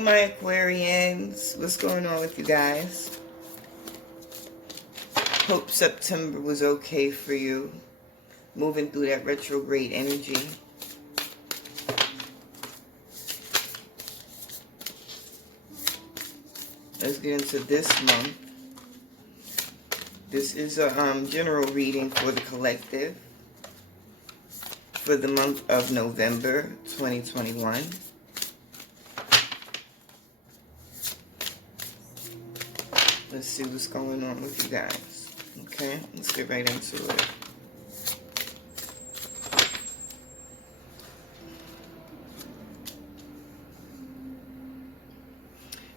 my Aquarians. What's going on with you guys? Hope September was okay for you. Moving through that retrograde energy. Let's get into this month. This is a general reading for the collective for the month of November 2021. Let's see what's going on with you guys. Okay, let's get right into it.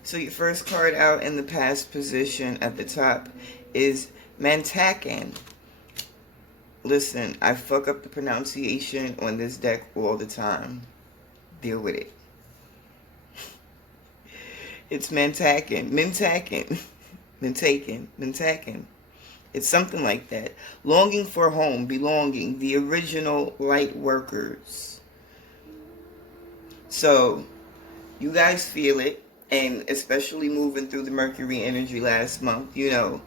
So your first card out in the past position at the top is Mantakan. Listen, I fuck up the pronunciation on this deck all the time. Deal with it. It's Mantakan. Mintakan. Mintaken. Mintaken. It's something like that. Longing for home, belonging, the original light workers. So, you guys feel it. And especially moving through the Mercury energy last month, you know,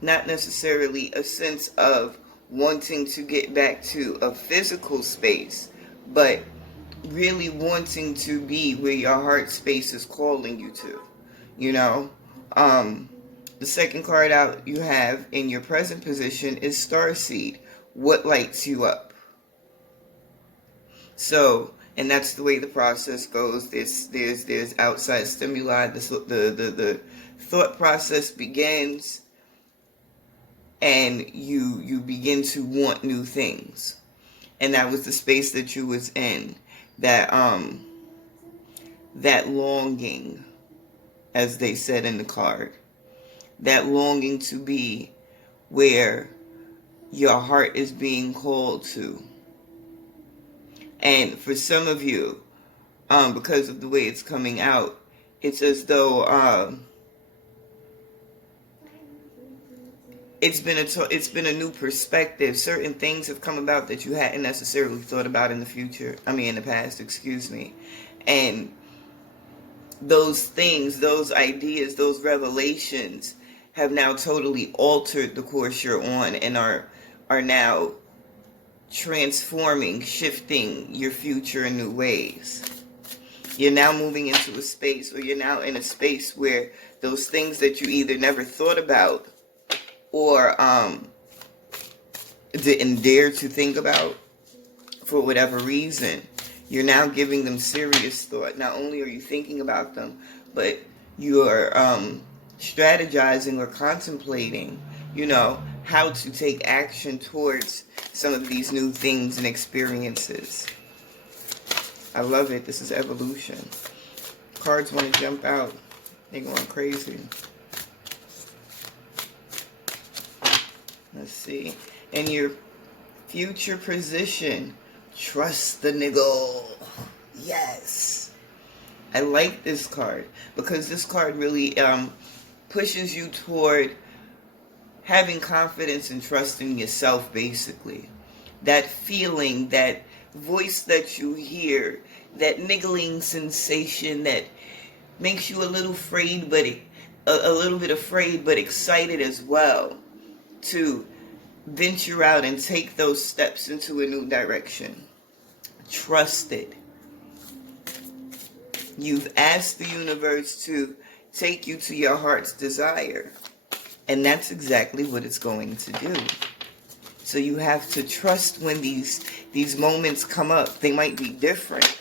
not necessarily a sense of wanting to get back to a physical space, but really wanting to be where your heart space is calling you to, you know. The second card out you have in your present position is Starseed. What lights you up? So, and that's the way the process goes. There's outside stimuli. The thought process begins, and you begin to want new things. And that was the space that you was in. That longing, as they said in the card. That longing to be where your heart is being called to. And for some of you, because of the way it's coming out, it's as though it's been a new perspective. Certain things have come about that you hadn't necessarily thought about in the past, excuse me. And those things, those ideas, those revelations have now totally altered the course you're on and are now transforming, shifting your future in new ways. You're now moving into a space, or you're now in a space where those things that you either never thought about or didn't dare to think about for whatever reason, you're now giving them serious thought. Not only are you thinking about them, but you're strategizing or contemplating, you know, how to take action towards some of these new things and experiences. I love it. This is evolution. Cards want to jump out. They're going crazy. Let's see. In your future position, trust the nigga. Yes. I like this card because this card really pushes you toward having confidence and trust in yourself, basically. That feeling, that voice that you hear, that niggling sensation that makes you a little afraid, but a little bit afraid, but excited as well to venture out and take those steps into a new direction. Trust it. You've asked the universe to take you to your heart's desire. And that's exactly what it's going to do. So you have to trust when these moments come up. They might be different,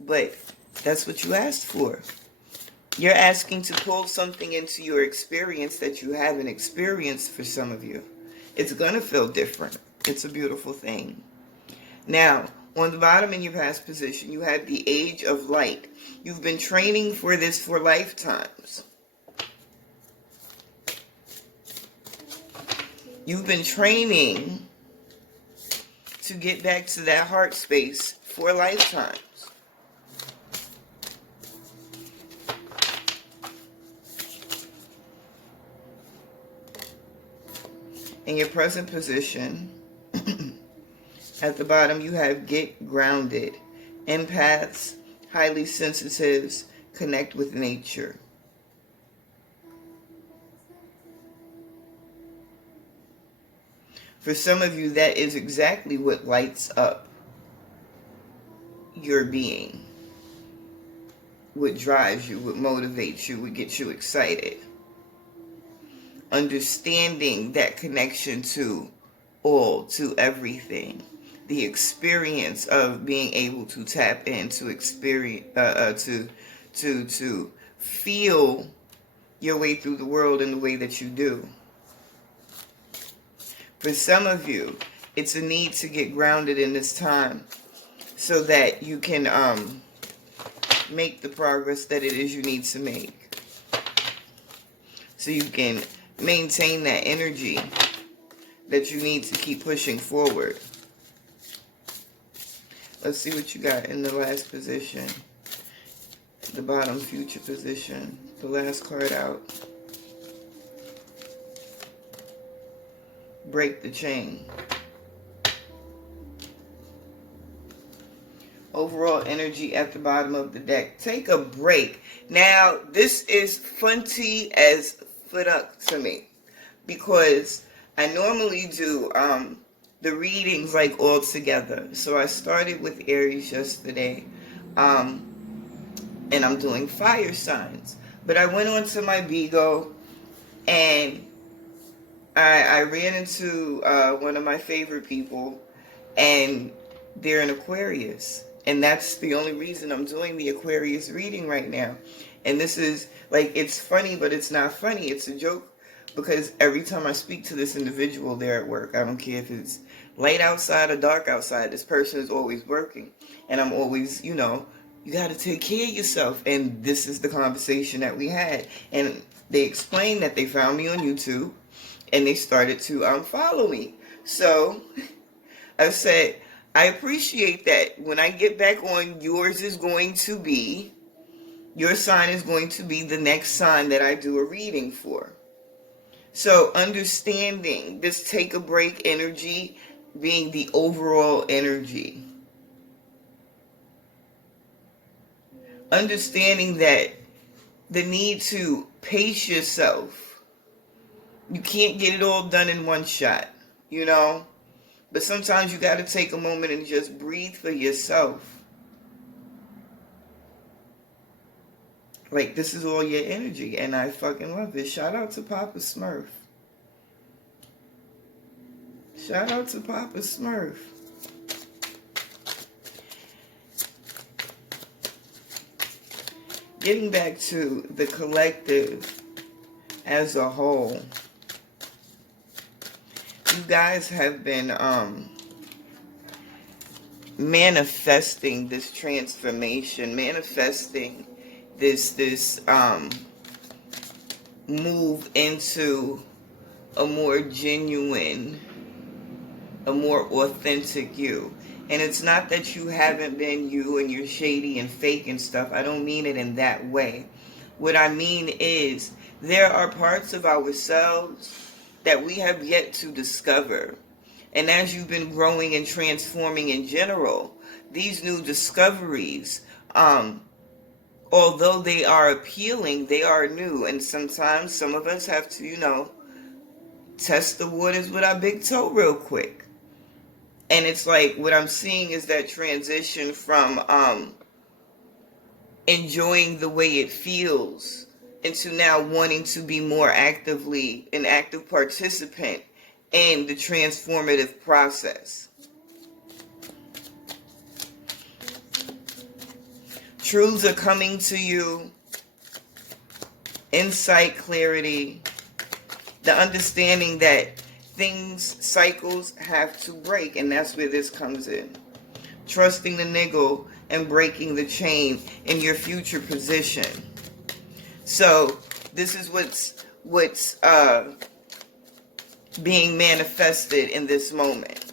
but that's what you asked for. You're asking to pull something into your experience that you haven't experienced for some of you. It's going to feel different. It's a beautiful thing. Now, on the bottom in your past position, you have the Age of Light. You've been training for this for lifetimes. You've been training to get back to that heart space for lifetimes. In your present position, at the bottom you have Get Grounded. Empaths, Highly sensitives connect with nature. For some of you, that is exactly what lights up your being. What drives you, what motivates you, what gets you excited. Understanding that connection to all, to everything. The experience of being able to tap into experience, to feel your way through the world in the way that you do. For some of you, it's a need to get grounded in this time so that you can make the progress that it is you need to make. So you can maintain that energy that you need to keep pushing forward. Let's see what you got in the last position. The bottom future position. The last card out. Break the chain. Overall energy at the bottom of the deck. Take a break. Now, this is funty as fuck to me, because I normally do the readings like all together. So I started with Aries yesterday, and I'm doing fire signs. But I went on to my Bigo, and I ran into one of my favorite people, and they're an Aquarius. And that's the only reason I'm doing the Aquarius reading right now. And this is, like, it's funny, but it's not funny. It's a joke, because every time I speak to this individual, they're at work. I don't care if it's light outside or dark outside. This person is always working. And I'm always, you know, you got to take care of yourself. And this is the conversation that we had. And they explained that they found me on YouTube, and they started to follow me. So I said, I appreciate that. When I get back on, your sign is going to be the next sign that I do a reading for. So understanding this take a break energy being the overall energy. Understanding that the need to pace yourself. You can't get it all done in one shot, you know? But sometimes you got to take a moment and just breathe for yourself. Like, this is all your energy, and I fucking love it. Shout out to Papa Smurf. Shout out to Papa Smurf. Getting back to the collective as a whole. You guys have been manifesting this transformation, manifesting this move into a more genuine, a more authentic you. And it's not that you haven't been you and you're shady and fake and stuff. I don't mean it in that way. What I mean is, there are parts of ourselves that we have yet to discover. And as you've been growing and transforming in general, these new discoveries, although they are appealing, they are new. And sometimes some of us have to, you know, test the waters with our big toe real quick. And it's like, what I'm seeing is that transition from enjoying the way it feels into now wanting to be more actively an active participant in the transformative process. Truths are coming to you, insight, clarity, the understanding that things, cycles have to break, and that's where this comes in. Trusting the niggle and breaking the chain in your future position. So this is what's being manifested in this moment.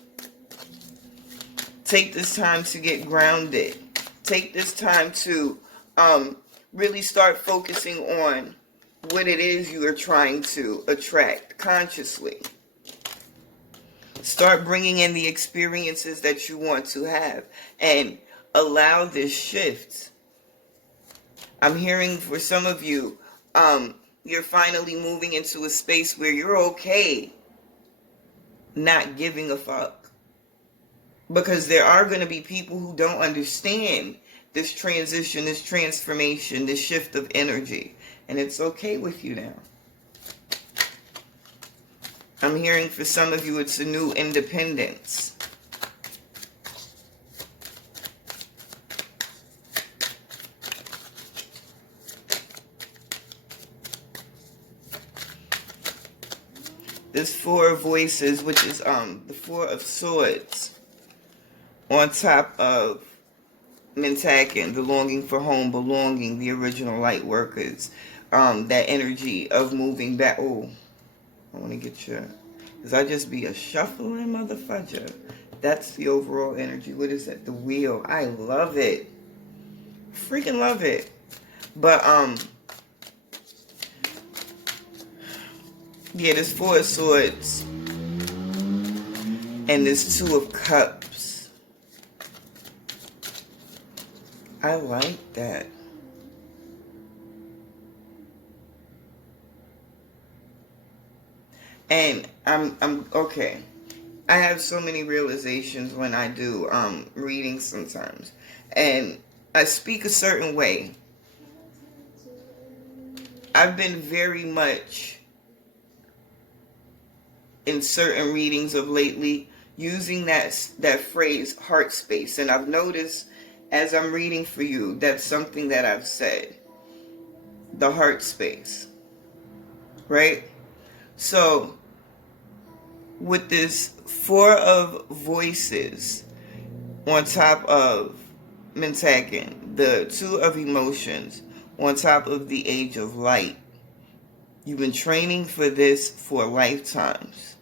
Take this time to get grounded. Take this time to really start focusing on what it is you are trying to attract consciously. Start bringing in the experiences that you want to have, and allow this shift I'm hearing for some of you, you're finally moving into a space where you're okay not giving a fuck. Because there are going to be people who don't understand this transition, this transformation, this shift of energy. And it's okay with you now. I'm hearing for some of you it's a new independence. This Four of Voices, which is the Four of Swords, on top of Mentakin, the longing for home, belonging, the original light workers, that energy of moving back. Oh, I want to get you, because I just be a shuffling motherfucker. That's the overall energy. What is that? The wheel. I love it. Freaking love it. But, yeah, there's Four of Swords. And there's Two of Cups. I like that. And I'm okay. I have so many realizations when I do readings sometimes. And I speak a certain way. I've been very much in certain readings of lately using that phrase heart space. And I've noticed as I'm reading for you, that's something that I've said. The heart space. Right? So, with this Four of Voices on top of Mentakin, the Two of Emotions on top of the Age of Light, you've been training for this for lifetimes.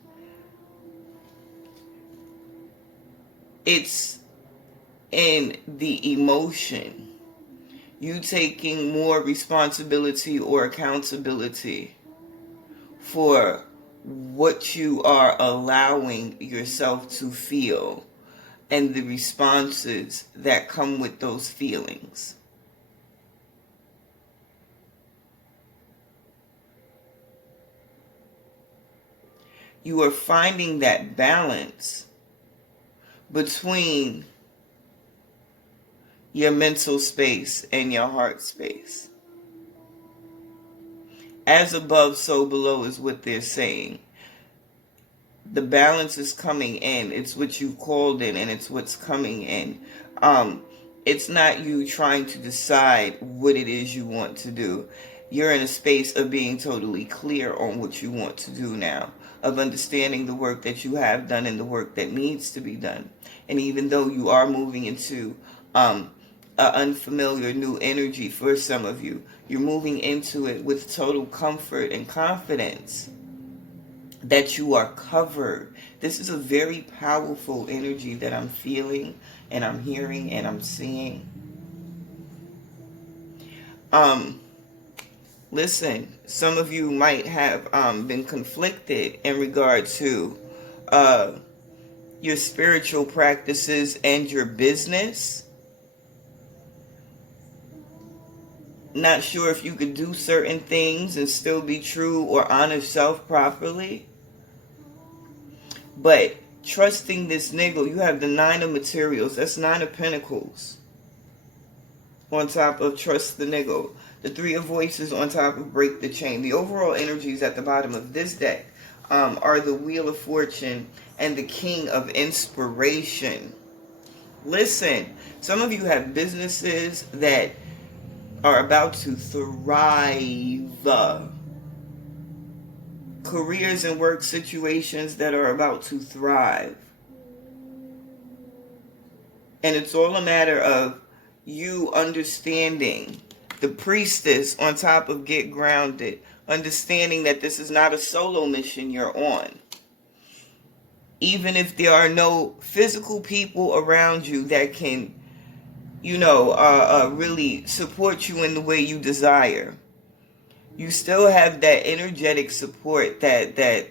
It's in the emotion. You taking more responsibility or accountability for what you are allowing yourself to feel and the responses that come with those feelings. You are finding that balance between your mental space and your heart space. As above, so below is what they're saying. The balance is coming in. It's what you called in, and it's what's coming in. It's not you trying to decide what it is you want to do. You're in a space of being totally clear on what you want to do now, of understanding the work that you have done and the work that needs to be done. And even though you are moving into an unfamiliar new energy for some of you, you're moving into it with total comfort and confidence that you are covered. This is a very powerful energy that I'm feeling and I'm hearing and I'm seeing. Listen, some of you might have been conflicted in regard to your spiritual practices and your business. Not sure if you could do certain things and still be true or honor self properly. But trusting this niggle, you have the Nine of Materials. That's Nine of Pentacles. On top of Trust the Niggle. The Three of Voices on top of Break the Chain. The overall energies at the bottom of this deck are the Wheel of Fortune and the King of Inspiration. Listen, some of you have businesses that are about to thrive. Careers and work situations that are about to thrive. And it's all a matter of you understanding. The Priestess on top of Get Grounded. Understanding that this is not a solo mission you're on. Even if there are no physical people around you that can, really support you in the way you desire. You still have that energetic support, that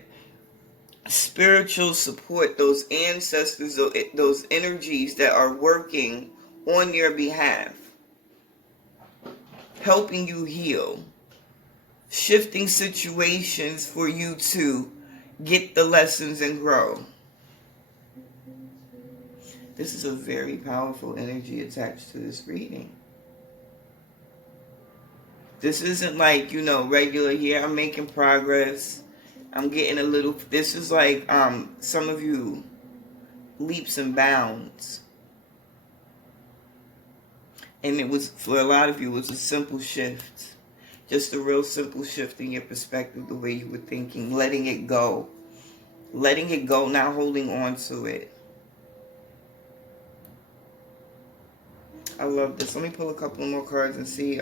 spiritual support, those ancestors, those energies that are working on your behalf, helping you heal, shifting situations for you to get the lessons and grow. This is a very powerful energy attached to this reading. This isn't like, regular, I'm making progress. I'm getting a little, this is like some of you, leaps and bounds. And it was, for a lot of you, it was a simple shift. Just a real simple shift in your perspective, the way you were thinking, letting it go. Letting it go, not holding on to it. I love this. Let me pull a couple more cards and see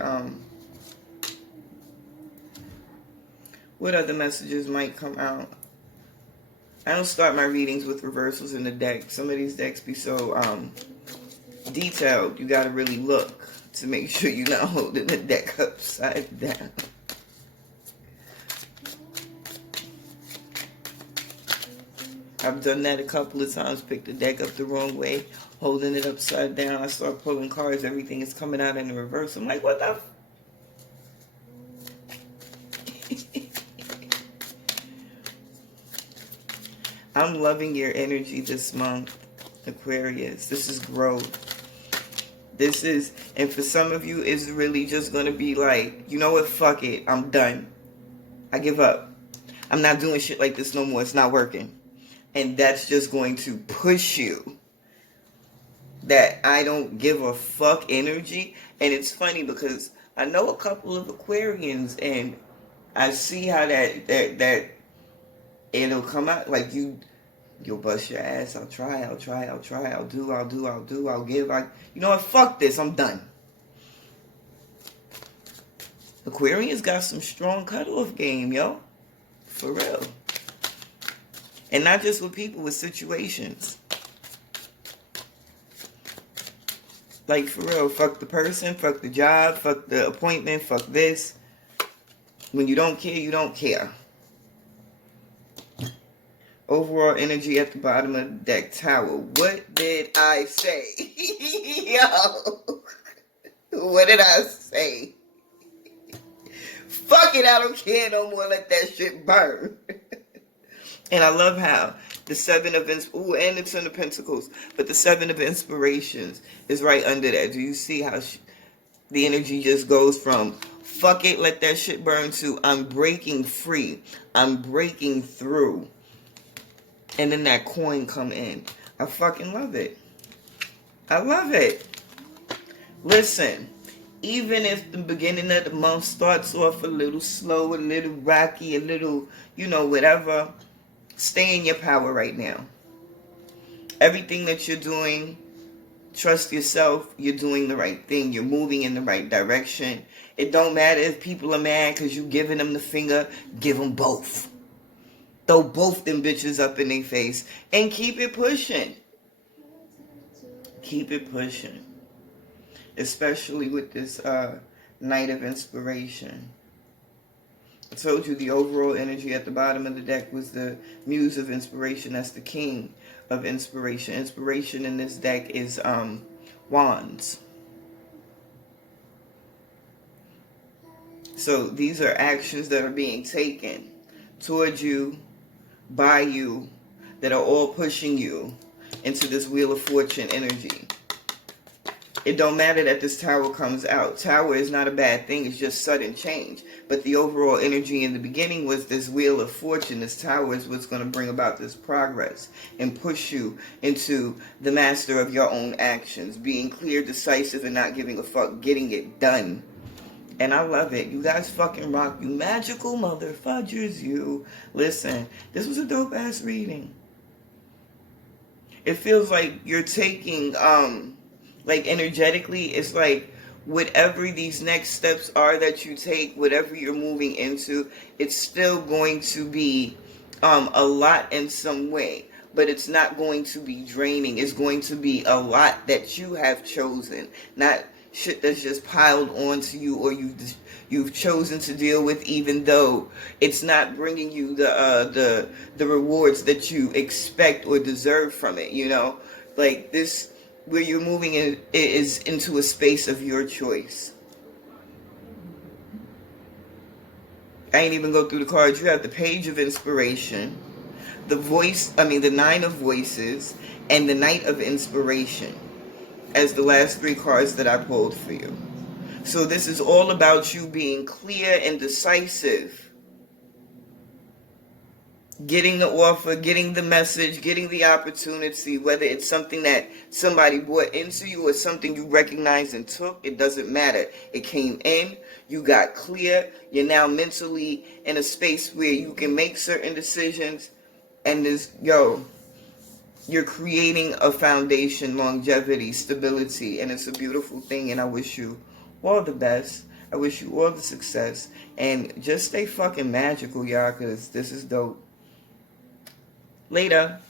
what other messages might come out. I don't start my readings with reversals in the deck. Some of these decks be so detailed. You got to really look to make sure you're not holding the deck upside down. I've done that a couple of times. Picked the deck up the wrong way, holding it upside down. I start pulling cards. Everything is coming out in the reverse. I'm like, what the I'm loving your energy this month, Aquarius. This is growth. This is, and for some of you, it's really just going to be like, you know what, fuck it. I'm done. I give up. I'm not doing shit like this no more. It's not working. And that's just going to push you. That I don't give a fuck energy. And it's funny because I know a couple of Aquarians and I see how that it'll come out like you'll bust your ass. I'll try, I'll do, I'll give. You know what? Fuck this. I'm done. Aquarians got some strong cutoff game, yo. For real. And not just with people, with situations. Like, for real, fuck the person, fuck the job, fuck the appointment, fuck this. When you don't care, you don't care. Overall energy at the bottom of the deck, Tower. What did I say? Yo. What did I say? Fuck it, I don't care no more. Let that shit burn. And I love how the Seven of and it's in the Pentacles, but the Seven of Inspirations is right under that. Do you see how the energy just goes from fuck it, let that shit burn to I'm breaking free, I'm breaking through, and then that coin come in. I fucking love it. I love it. Listen, even if the beginning of the month starts off a little slow, a little rocky, a little, whatever, stay in your power right now. Everything that you're doing, trust yourself. You're doing the right thing. You're moving in the right direction. It don't matter if people are mad because you giving them the finger. Give them both. Throw both them bitches up in their face and keep it pushing. Keep it pushing. Especially with this Knight of Inspiration. I told you the overall energy at the bottom of the deck was the Muse of Inspiration. That's the King of Inspiration. Inspiration in this deck is Wands. So these are actions that are being taken towards you, by you, that are all pushing you into this Wheel of Fortune energy. It don't matter that this Tower comes out. Tower is not a bad thing. It's just sudden change. But the overall energy in the beginning was this Wheel of Fortune. This Tower is what's going to bring about this progress and push you into the master of your own actions. Being clear, decisive, and not giving a fuck. Getting it done. And I love it. You guys fucking rock. You magical motherfuckers, you. Listen, this was a dope-ass reading. It feels like you're taking... like energetically, it's like whatever these next steps are that you take, whatever you're moving into, it's still going to be a lot in some way. But it's not going to be draining. It's going to be a lot that you have chosen. Not shit that's just piled onto you or you've chosen to deal with, even though it's not bringing you the rewards that you expect or deserve from it, Like this... where you're moving in is into a space of your choice. I ain't even go through the cards. You have the Page of Inspiration, the Nine of Voices, and the Knight of Inspiration as the last 3 cards that I pulled for you. So this is all about you being clear and decisive. Getting the offer, getting the message, getting the opportunity, whether it's something that somebody brought into you or something you recognized and took, it doesn't matter. It came in, you got clear, you're now mentally in a space where you can make certain decisions, and you're creating a foundation, longevity, stability, and it's a beautiful thing, and I wish you all the best. I wish you all the success, and just stay fucking magical, y'all, because this is dope. Later.